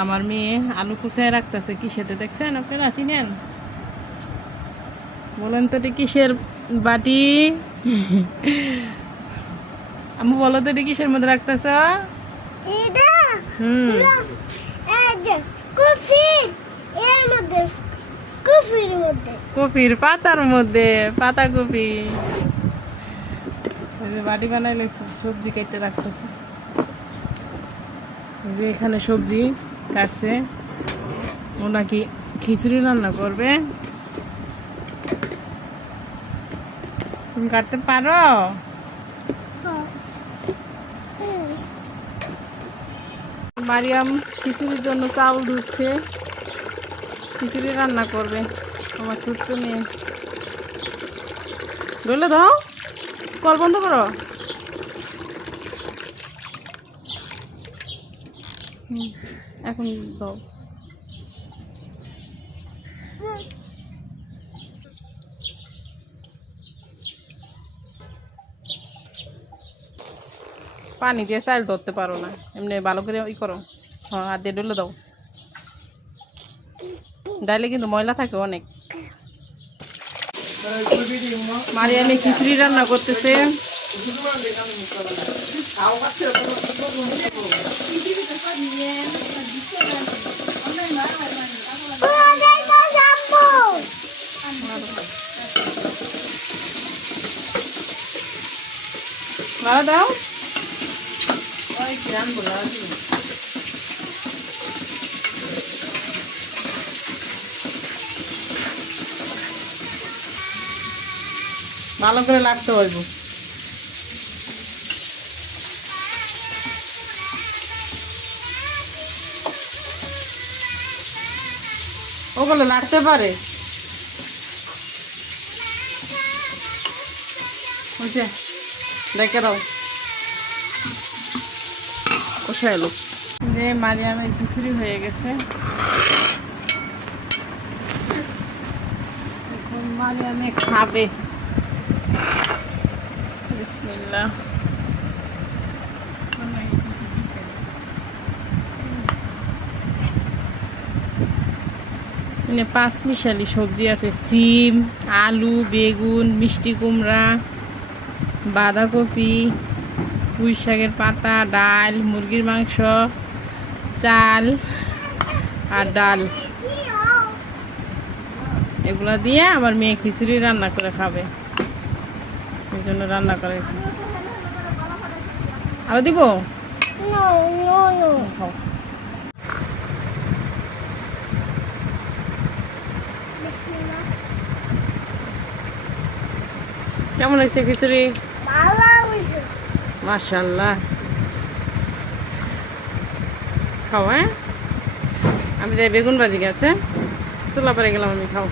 আমার মেয়ে আলু কুচায় রাখতেছে কিসেতে দেখছেন আপনারা চিনেন? বলেন তো এটা কিসের বাটি? আমি বলো তো এটা কিসের মধ্যে রাখতেছ? কপির পাতার মধ্যে, পাতা কপি। বাটি বানাইলে সবজি কেটে রাখতেছে, যে এখানে সবজি কাটছে। ও নাকি খিচুড়ি রান্না করবে। তুমি কাটতে পারো? মারিয়াম খিচুড়ির জন্য চাউল ধুচ্ছে, খিচুড়ি রান্না করবে। আমার ছোট্ট মেয়ে রইলে দাও, কল বন্ধ করো। এখন দাও। পানি দিয়ে চাল ধরতে পারো না, এমনি ভালো করে ই করো। হ্যাঁ, হাত দিয়ে ডলে দাও। ডাইলে কিন্তু ময়লা থাকে অনেক। মারিয়ামে খিচুড়ি রান্না করতেছে। দাও ভালো করে লাগতে হইব। ওগুলো লাগতে পারে। বুঝছে, দেখে দাও কষা এলো। যে মারিয়ামের খিচুড়ি হয়ে গেছে। এখন মারিয়ামে খাবে। বিসমিল্লাহ। মানে 5 মিশালি সবজি আছে, সিম, আলু, বেগুন, মিষ্টি কুমড়া, বাঁধাকপি, পুঁই শাকের পাতা, ডাল, মুরগির মাংস, চাল আর ডাল। এগুলা দিয়ে আমার মেয়ে খিচুড়ি রান্না করে খাবে, এই জন্য রান্না করেছি। আরো দিব? কেমন হয়েছে খিচুড়ি? মাশাআল্লাহ। খাও। হ্যাঁ, আমি যাই বেগুন ভাজি গেছে, চুলা পরে গেলাম, আমি খাও।